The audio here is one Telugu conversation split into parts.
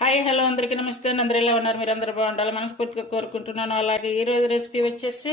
హాయ్ హలో అందరికీ నమస్తే. అందరూ ఎలా ఉన్నారు? మీరు అందరూ బాగుండాలి మనస్ఫూర్తిగా కోరుకుంటున్నాను. అలాగే ఈరోజు రెసిపీ వచ్చేసి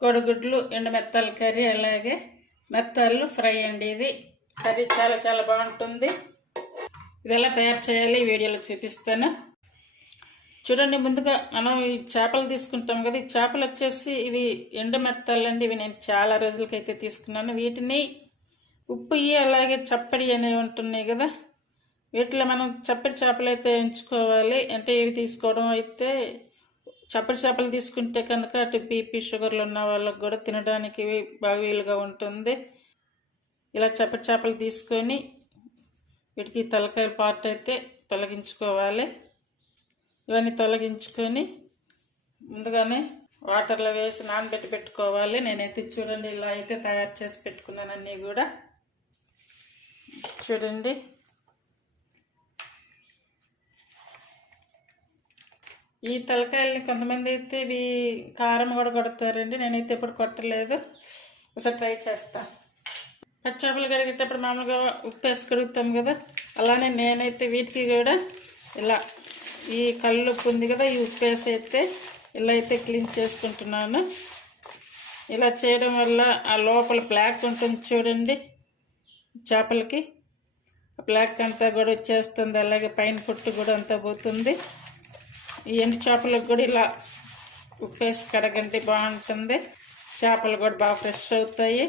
కోడిగుడ్లు ఎండు మెత్తాల కర్రీ, అలాగే మెత్తాలు ఫ్రై అండి. ఇది కర్రీ చాలా చాలా బాగుంటుంది. ఇది ఎలా తయారు చేయాలి ఈ వీడియోలో చూపిస్తాను. చూడండి, ముందుగా మనం ఈ చేపలు తీసుకుంటాం కదా, ఈ చేపలు వచ్చేసి ఇవి ఎండు మెత్తాలు అండి. ఇవి నేను చాలా రోజులకైతే తీసుకున్నాను. వీటిని ఉప్పు అలాగే చప్పడి అనేవి ఉంటున్నాయి కదా, వీటిలో మనం చప్పటి చేపలు అయితే ఎంచుకోవాలి. అంటే ఇవి తీసుకోవడం అయితే చప్పటి చేపలు తీసుకుంటే కనుక అటు బీపీ షుగర్లు ఉన్న వాళ్ళకు కూడా తినడానికి బాగా వీలుగా ఉంటుంది. ఇలా చప్పటి చేపలు తీసుకొని వీటికి తలకాయ పార్ట్ అయితే తొలగించుకోవాలి. ఇవన్నీ తొలగించుకొని ముందుగానే వాటర్లో వేసి నానబెట్టి పెట్టుకోవాలి. నేనైతే చూడండి ఇలా అయితే తయారు చేసి పెట్టుకున్నాను అన్నీ కూడా. చూడండి, ఈ తలకాయలని కొంతమంది అయితే ఇవి కారం కూడా కొడతారండి. నేనైతే ఎప్పుడు కొట్టలేదు, ఒకసారి ట్రై చేస్తా. పచ్చి చేపలు కడిగేటప్పుడు మామూలుగా ఉప్పు వేసి కడుగుతాం కదా, అలానే నేనైతే వీటికి కూడా ఇలా ఈ కళ్ళు ఉప్పు ఉంది కదా, ఈ ఉప్పు వేసి అయితే ఇలా అయితే క్లీన్ చేసుకుంటున్నాను. ఇలా చేయడం వల్ల ఆ లోపల బ్లాక్ ఉంటుంది చూడండి, చేపలకి బ్లాక్ అంతా కూడా వచ్చేస్తుంది. అలాగే పైన పొట్టు కూడా అంతా పోతుంది. ఈ ఎండు చేపలకు కూడా ఇలా ఉప్పేసి కడగండి, బాగుంటుంది. చేపలు కూడా బాగా ఫ్రెష్ అవుతాయి.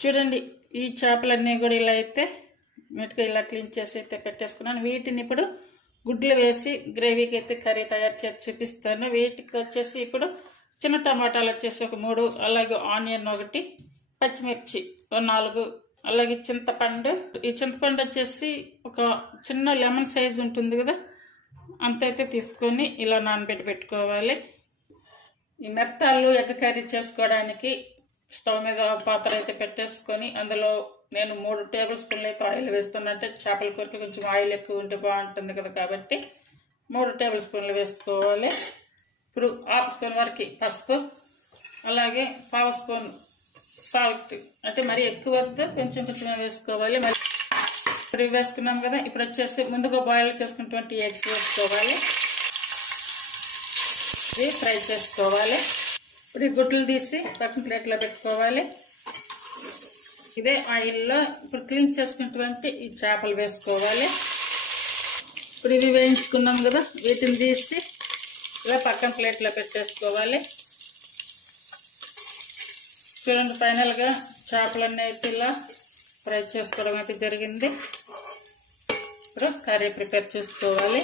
చూడండి, ఈ చేపలన్నీ కూడా ఇలా అయితే నీట్గా ఇలా క్లీన్ చేసి అయితే పెట్టేసుకున్నాను. వీటిని ఇప్పుడు గుడ్లు వేసి గ్రేవీకి అయితే కర్రీ తయారు చేసి చూపిస్తాను. వీటికి వచ్చేసి ఇప్పుడు చిన్న టమాటాలు వచ్చేసి ఒక 3, అలాగే ఆనియన్ 1, పచ్చిమిర్చి 4, అలాగే చింతపండు. ఈ చింతపండు వచ్చేసి ఒక చిన్న లెమన్ సైజు ఉంటుంది కదా, అంతైతే తీసుకొని ఇలా నానబెట్టి పెట్టుకోవాలి. ఈ మెత్తాలు ఎగ్ కర్రీ చేసుకోవడానికి స్టవ్ మీద పాత్ర అయితే పెట్టేసుకొని అందులో నేను 3 టేబుల్ స్పూన్లు అయితే ఆయిల్ వేస్తున్నట్టే. చేపల కూరకి కొంచెం ఆయిల్ ఎక్కువ ఉంటే బాగుంటుంది కదా, కాబట్టి 3 టేబుల్ స్పూన్లు వేసుకోవాలి. ఇప్పుడు 1/2 స్పూన్ వరకు పసుపు, అలాగే 1/2 స్పూన్ సాల్ట్. అంటే మరీ ఎక్కువ వద్దు, కొంచెం కొంచెం వేసుకోవాలి. మరి ఇప్పుడు వేసుకున్నాం కదా, ఇప్పుడు వచ్చేసి ముందుగా బాయిల్ చేసుకున్నటువంటి ఎగ్స్ వేసుకోవాలి. ఇది ఫ్రై చేసుకోవాలి. ఇప్పుడు ఈ గుడ్లు తీసి పక్కన ప్లేట్లో పెట్టుకోవాలి. ఇదే ఆయిల్లో ఇప్పుడు క్లీన్ చేసుకున్నటువంటి ఈ చేపలు వేసుకోవాలి. ఇప్పుడు ఇవి వేయించుకున్నాం కదా, వీటిని తీసి ఇలా పక్కన ప్లేట్లో పెట్టేసుకోవాలి. చూడండి, ఫైనల్గా చేపలన్నీ అయితే ఇలా ఫ్రై చేసుకోవడం అయితే జరిగింది. ఇప్పుడు కర్రీ ప్రిపేర్ చేసుకోవాలి.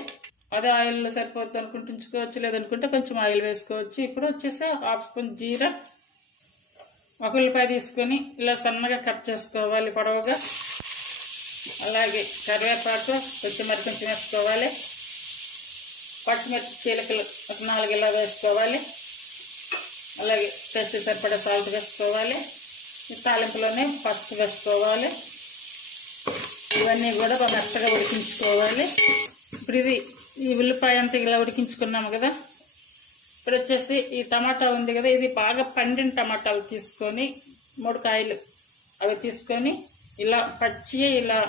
అదే ఆయిల్లో సరిపోద్ది అనుకుంటే ఉంచుకోవచ్చు, లేదనుకుంటే కొంచెం ఆయిల్ వేసుకోవచ్చు. ఇప్పుడు వచ్చేసి 1/2 స్పూన్ జీరా, 1 ఉల్లిపాయ తీసుకొని ఇలా సన్నగా కట్ చేసుకోవాలి పొడవుగా. అలాగే కరివేపాకు కొంచెం వేసుకోవాలి. పచ్చిమిర్చి చీలకలు ఒక 4 ఇలా వేసుకోవాలి. అలాగే టేస్ట్ సరిపడా సాల్ట్ వేసుకోవాలి. ఈ తాలింపులోనే పసుపు వేసుకోవాలి. ఇవన్నీ కూడా బాగా మెత్తగా ఉడికించుకోవాలి. ఇప్పుడు ఈ ఉల్లిపాయ అంతా ఇలా ఉడికించుకున్నాము కదా, ఇప్పుడు వచ్చేసి ఈ టమాటా ఉంది కదా, ఇది బాగా పండిన టమాటాలు తీసుకొని 3 కాయలు అవి తీసుకొని ఇలా పచ్చి ఇలా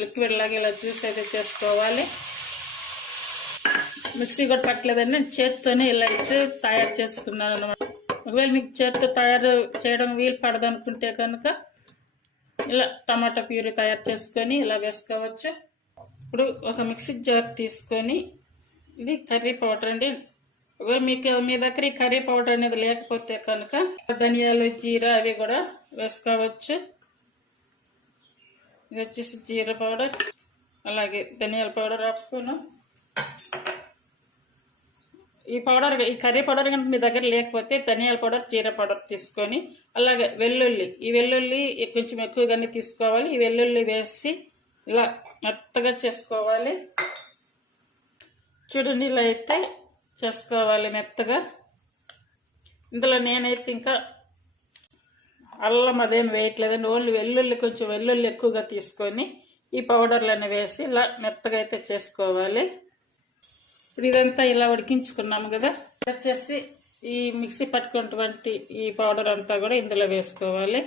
లిక్విడ్ లాగా ఇలా జ్యూస్ అయితే చేసుకోవాలి. మిక్సీ కూడా పట్టలేదండి, నేను చేతితోనే ఇలా అయితే తయారు చేసుకున్నాను అన్నమాట. ఒకవేళ మీకు చేతితో తయారు చేయడం వీలు పడదు అనుకుంటే కనుక ఇలా టమాటా ప్యూరీ తయారు చేసుకొని ఇలా వేసుకోవచ్చు. ఇప్పుడు ఒక మిక్సీ జార్ తీసుకొని, ఇది కర్రీ పౌడర్ అండి. ఒకవేళ మీ దగ్గర ఈ కర్రీ పౌడర్ అనేది లేకపోతే కనుక ధనియాలు, జీరా అవి కూడా వేసుకోవచ్చు. ఇది వచ్చేసి జీరా పౌడర్, అలాగే ధనియాల పౌడర్ 1/2 స్పూను. ఈ కర్రీ పౌడర్ కనుక మీ దగ్గర లేకపోతే ధనియాల పౌడర్, జీరా పౌడర్ తీసుకొని, అలాగే ఈ వెల్లుల్లి కొంచెం ఎక్కువగానే తీసుకోవాలి. ఈ వెల్లుల్లి వేసి ఇలా మెత్తగా చేసుకోవాలి. చూడండి, ఇలా అయితే చేసుకోవాలి మెత్తగా. ఇందులో నేనైతే ఇంకా అల్లం అదేం వేయట్లేదండి, ఓన్లీ వెల్లుల్లి ఎక్కువగా తీసుకొని ఈ పౌడర్లను వేసి ఇలా మెత్తగా అయితే చేసుకోవాలి. ఇప్పుడు ఇదంతా ఇలా ఉడికించుకున్నాము కదా, వచ్చేసి ఈ మిక్సీ పట్టుకున్నటువంటి ఈ పౌడర్ అంతా కూడా ఇందులో వేసుకోవాలి.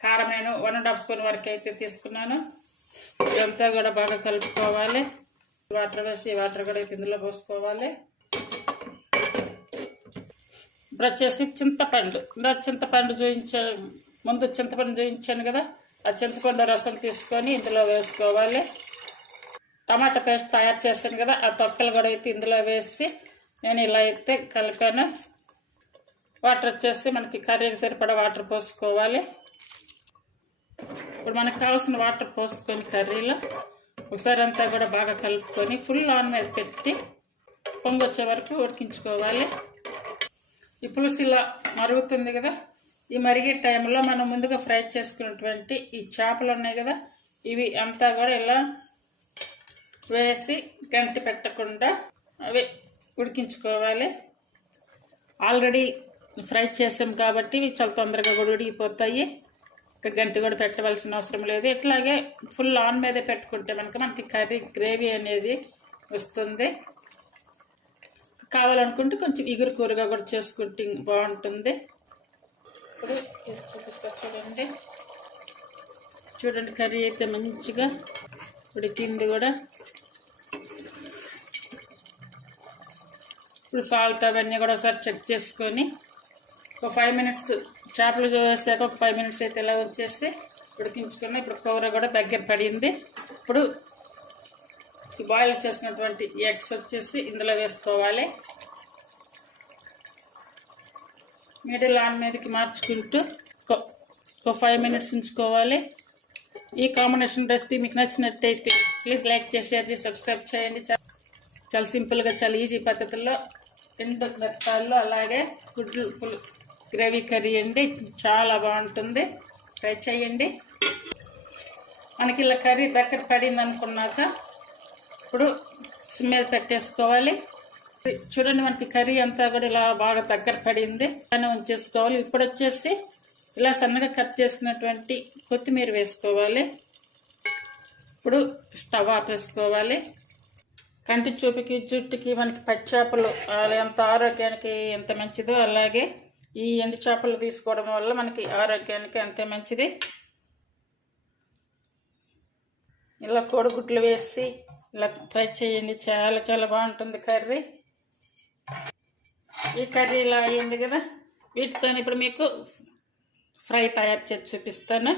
కారం నేను 1.5 స్పూన్ వరకు అయితే తీసుకున్నాను. ఇదంతా కూడా బాగా కలుపుకోవాలి. వాటర్ వేసి వాటర్ కూడా ఇందులో పోసుకోవాలి. ఇప్పుడు వచ్చేసి చింతపండు చూపించాను కదా, ఆ చింతపండు రసం తీసుకొని ఇందులో వేసుకోవాలి. టమాటా పేస్ట్ తయారు చేశాను కదా, ఆ తొక్కలు కూడా అయితే ఇందులో వేసి నేను ఇలా అయితే కలిపాను. వాటర్ వచ్చేసి మనకి కర్రీకి సరిపడా వాటర్ పోసుకోవాలి. ఇప్పుడు మనకు కావాల్సిన వాటర్ పోసుకొని కర్రీలో ఒకసారి అంతా కూడా బాగా కలుపుకొని ఫుల్ ఆన్ మీద పెట్టి పొంగొచ్చే వరకు ఉడికించుకోవాలి. ఈ పులుసు ఇలా మరుగుతుంది కదా, ఈ మరిగే టైంలో మనం ముందుగా ఫ్రై చేసుకున్నటువంటి ఈ చేపలు ఉన్నాయి కదా, ఇవి అంతా కూడా ఇలా వేసి గంటి పెట్టకుండా అవి ఉడికించుకోవాలి. ఆల్రెడీ ఫ్రై చేసాం కాబట్టి ఇవి చాలా తొందరగా కూడా ఉడికిపోతాయి. ఒక గంట కూడా పెట్టవలసిన అవసరం లేదు. ఇట్లాగే ఫుల్ ఆన్ మీదే పెట్టుకుంటే మనకి కర్రీ గ్రేవీ అనేది వస్తుంది. కావాలనుకుంటే కొంచెం ఇగురు కూరగా కూడా చేసుకుంటే బాగుంటుంది. ఇప్పుడు చూపిస్తా చూడండి కర్రీ అయితే మంచిగా ఉడికింది కూడా. ఇప్పుడు సాల్ట్ అవన్నీ కూడా ఒకసారి చెక్ చేసుకొని ఒక 5 మినిట్స్ చేపలు వేసాక ఒక 5 మినిట్స్ అయితే ఇలా వచ్చేసి ఉడికించుకుని ఇప్పుడు కూర కూడా దగ్గర పడింది. ఇప్పుడు బాయిల్ చేసుకున్నటువంటి ఎగ్స్ వచ్చేసి ఇందులో వేసుకోవాలి. మిడిల్ ఆన్ మీదకి మార్చుకుంటూ ఒక 5 మినిట్స్ ఉంచుకోవాలి. ఈ కాంబినేషన్ రెసిపీ మీకు నచ్చినట్టయితే ప్లీజ్ లైక్ చేసి షేర్ చేసి సబ్స్క్రైబ్ చేయండి. చాలా సింపుల్గా చాలా ఈజీ పద్ధతుల్లో ఎండు మిరపకాయలు అలాగే గుడ్లు గ్రేవీ కర్రీ అండి, చాలా బాగుంటుంది. ట్రై చేయండి. మనకి ఇలా కర్రీ దగ్గర పడింది అనుకున్నాక ఇప్పుడు సిమ్ మీద పెట్టేసుకోవాలి. చూడండి మనకి కర్రీ అంతా కూడా ఇలా బాగా దగ్గర పడింది అని ఉంచేసుకోవాలి. ఇప్పుడు వచ్చేసి ఇలా సన్నగా కట్ చేసుకున్నటువంటి కొత్తిమీర వేసుకోవాలి. ఇప్పుడు స్టవ్ ఆపేసుకోవాలి. కంటి చూపుకి జుట్టుకి మనకి పచ్చి చేపలు ఎంత ఆరోగ్యానికి ఎంత మంచిదో అలాగే ఈ ఎండు చేపలు తీసుకోవడం వల్ల మనకి ఆరోగ్యానికి అంతే మంచిది. ఇలా కోడిగుడ్లు వేసి ఇలా ట్రై చేయండి, చాలా చాలా బాగుంటుంది కర్రీ. ఈ కర్రీ ఇలా అయ్యింది కదా, వీటితో ఇప్పుడు మీకు ఫ్రై తయారు చేసి చూపిస్తాను.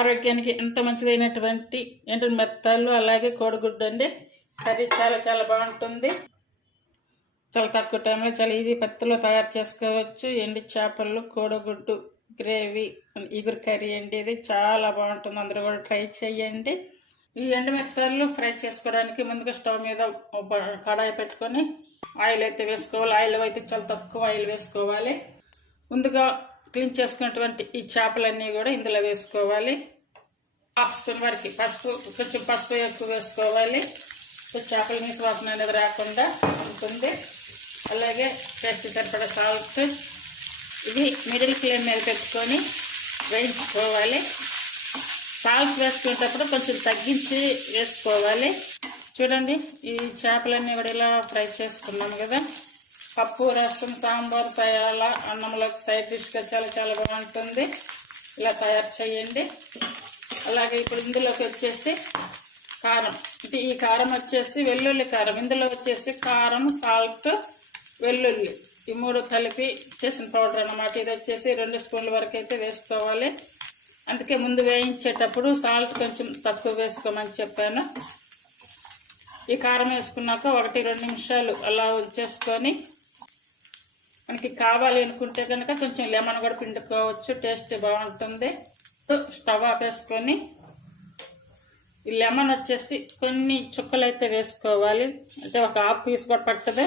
ఆరోగ్యానికి ఎంత మంచిదైనటువంటి ఎండు మెత్తలు అలాగే కోడిగుడ్డు అండి. కర్రీ చాలా చాలా బాగుంటుంది. చాలా తక్కువ టైంలో చాలా ఈజీ పద్ధతిలో తయారు చేసుకోవచ్చు. ఎండి చేపలు కోడిగుడ్డు గ్రేవీ ఇగురు కర్రీ అండి, ఇది చాలా బాగుంటుంది. అందరూ కూడా ట్రై చేయండి. ఈ ఎండు మెత్తలు ఫ్రై చేసుకోవడానికి ముందుగా స్టవ్ మీద కడాయి పెట్టుకొని ఆయిల్ అయితే వేసుకోవాలి. ఆయిల్ అయితే చాలా తక్కువ ఆయిల్ వేసుకోవాలి. ముందుగా క్లీన్ చేసుకున్నటువంటి ఈ చేపలన్నీ కూడా ఇందులో వేసుకోవాలి. హాఫ్ స్పూన్ వరకు పసుపు, కొంచెం పసుపు ఎక్కువ వేసుకోవాలి. చేపల నీసు వాసన అనేది రాకుండా ఉంటుంది. అలాగే టేస్ట్ సరిపడా సాల్ట్, ఇవి మిడిల్ ఫ్లేమ్ మీద పెట్టుకొని వేయించుకోవాలి. సాల్ట్ వేసుకునేటప్పుడు కొంచెం తగ్గించి వేసుకోవాలి. చూడండి ఈ చేపలన్నీ కూడా ఇలా ఫ్రై చేసుకున్నాం కదా. పప్పు, రసం, సాంబార్, సయాల అన్నంలోకి సైడ్ డిష్గా చాలా చాలా బాగుంటుంది. ఇలా తయారు చేయండి. అలాగే ఇప్పుడు ఇందులోకి వచ్చేసి కారం, ఈ కారం వచ్చేసి వెల్లుల్లి కారం. ఇందులో వచ్చేసి కారం, సాల్ట్, వెల్లుల్లి ఈ 3 కలిపి చేసిన పౌడర్ అన్నమాట. ఇది వచ్చేసి 2 స్పూన్ల వరకు అయితే వేసుకోవాలి. అందుకే ముందు వేయించేటప్పుడు సాల్ట్ కొంచెం తక్కువ వేసుకోమని చెప్పాను. ఈ కారం వేసుకున్నాక 1-2 నిమిషాలు అలా ఉంచేసుకొని మనకి కావాలి అనుకుంటే కనుక కొంచెం లెమన్ కూడా పిండుకోవచ్చు, టేస్ట్ బాగుంటుంది. స్టవ్ ఆపేసుకొని ఈ లెమన్ వచ్చేసి కొన్ని చుక్కలు అయితే వేసుకోవాలి, అంటే ఒక హాఫ్ పీస్ కూడా పడుతుంది.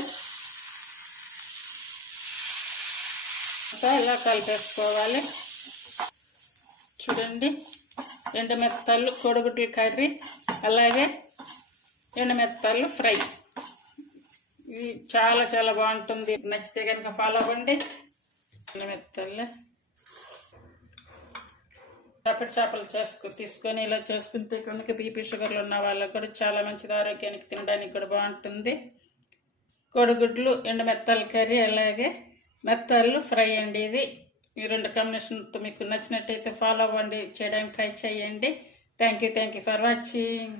ఇలా కలిపేసుకోవాలి. చూడండి ఎండుమిరపకాయలు కోడిగుడ్ల కర్రీ అలాగే ఎండుమిరపకాయలు ఫ్రై, ఇది చాలా చాలా బాగుంటుంది. నచ్చితే కనుక ఫాలో అవ్వండి. ఎండుమిరపకాయలు చేపలు తీసుకొని ఇలా చేసుకుంటే కనుక బీపీ షుగర్లు ఉన్న వాళ్ళకి కూడా చాలా మంచిది, ఆరోగ్యానికి తినడానికి కూడా బాగుంటుంది. కోడిగుడ్లు ఎండుమిరపకాయల కర్రీ అలాగే మెత్తలు ఫ్రై అండి. ఇది ఈ 2 కాంబినేషన్తో మీకు నచ్చినట్టయితే ఫాలో అవ్వండి, చేయడానికి ట్రై చేయండి. Thank you for watching.